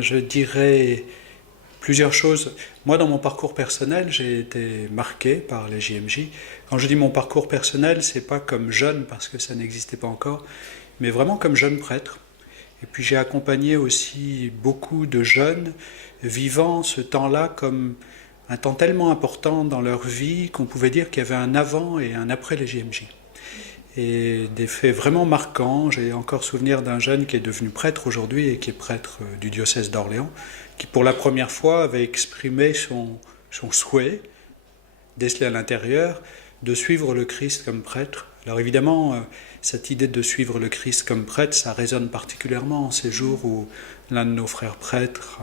Je dirais plusieurs choses. Moi, dans mon parcours personnel, j'ai été marqué par les JMJ. Quand je dis mon parcours personnel, c'est pas comme jeune, parce que ça n'existait pas encore, mais vraiment comme jeune prêtre. Et puis j'ai accompagné aussi beaucoup de jeunes vivant ce temps-là comme un temps tellement important dans leur vie qu'on pouvait dire qu'il y avait un avant et un après les JMJ. Et des faits vraiment marquants. J'ai encore souvenir d'un jeune qui est devenu prêtre aujourd'hui et qui est prêtre du diocèse d'Orléans, qui pour la première fois avait exprimé son souhait, décelé à l'intérieur, de suivre le Christ comme prêtre. Alors évidemment, cette idée de suivre le Christ comme prêtre, ça résonne particulièrement en ces jours où l'un de nos frères prêtres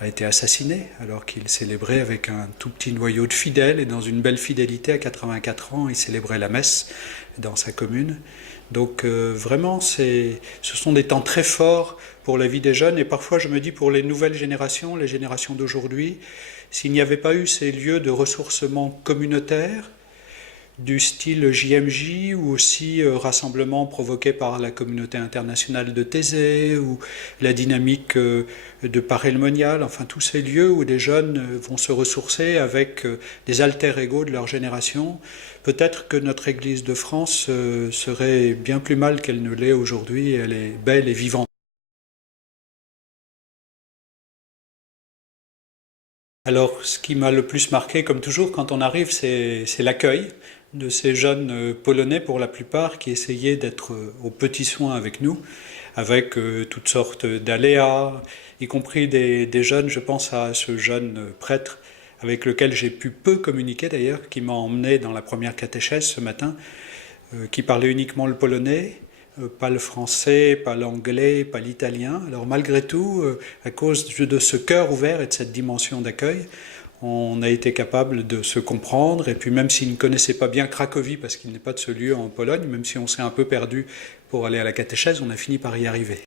a été assassiné alors qu'il célébrait avec un tout petit noyau de fidèles et dans une belle fidélité à 84 ans, il célébrait la messe dans sa commune. Donc vraiment, ce sont des temps très forts pour la vie des jeunes et parfois je me dis pour les nouvelles générations, les générations d'aujourd'hui, s'il n'y avait pas eu ces lieux de ressourcement communautaire, du style JMJ ou aussi rassemblement provoqué par la communauté internationale de Thésée ou la dynamique de Paray le Monial, enfin tous ces lieux où des jeunes vont se ressourcer avec des alter-ego de leur génération, peut-être que notre Église de France serait bien plus mal qu'elle ne l'est aujourd'hui, elle est belle et vivante. Alors, ce qui m'a le plus marqué, comme toujours, quand on arrive, c'est l'accueil de ces jeunes Polonais, pour la plupart, qui essayaient d'être aux petits soins avec nous, avec toutes sortes d'aléas, y compris des jeunes, je pense à ce jeune prêtre avec lequel j'ai pu peu communiquer d'ailleurs, qui m'a emmené dans la première catéchèse ce matin, qui parlait uniquement le polonais, pas le français, pas l'anglais, pas l'italien. Alors malgré tout, à cause de ce cœur ouvert et de cette dimension d'accueil, on a été capable de se comprendre. Et puis même s'il ne connaissait pas bien Cracovie, parce qu'il n'est pas de ce lieu en Pologne, même si on s'est un peu perdu pour aller à la catéchèse, on a fini par y arriver.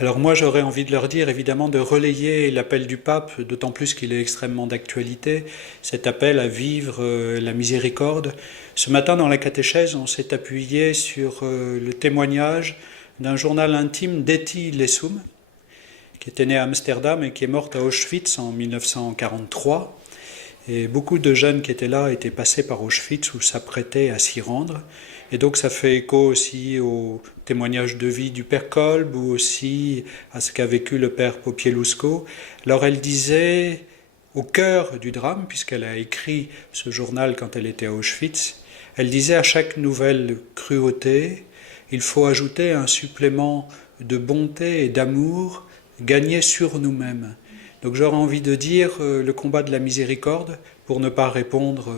Alors moi j'aurais envie de leur dire évidemment de relayer l'appel du pape, d'autant plus qu'il est extrêmement d'actualité, cet appel à vivre la miséricorde. Ce matin dans la catéchèse on s'est appuyé sur le témoignage d'un journal intime d'Etty Lessum, qui était née à Amsterdam et qui est morte à Auschwitz en 1943. Et beaucoup de jeunes qui étaient là étaient passés par Auschwitz ou s'apprêtaient à s'y rendre. Et donc ça fait écho aussi au témoignage de vie du père Kolb ou aussi à ce qu'a vécu le père Popieluszko. Alors elle disait, au cœur du drame, puisqu'elle a écrit ce journal quand elle était à Auschwitz, elle disait à chaque nouvelle cruauté, il faut ajouter un supplément de bonté et d'amour gagné sur nous-mêmes. Donc j'aurais envie de dire le combat de la miséricorde, pour ne pas répondre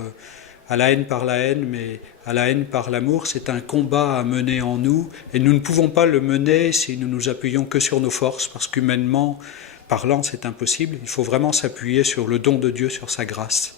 à la haine par la haine, mais à la haine par l'amour, c'est un combat à mener en nous, et nous ne pouvons pas le mener si nous nous appuyons que sur nos forces, parce qu'humainement parlant, c'est impossible. Il faut vraiment s'appuyer sur le don de Dieu, sur sa grâce.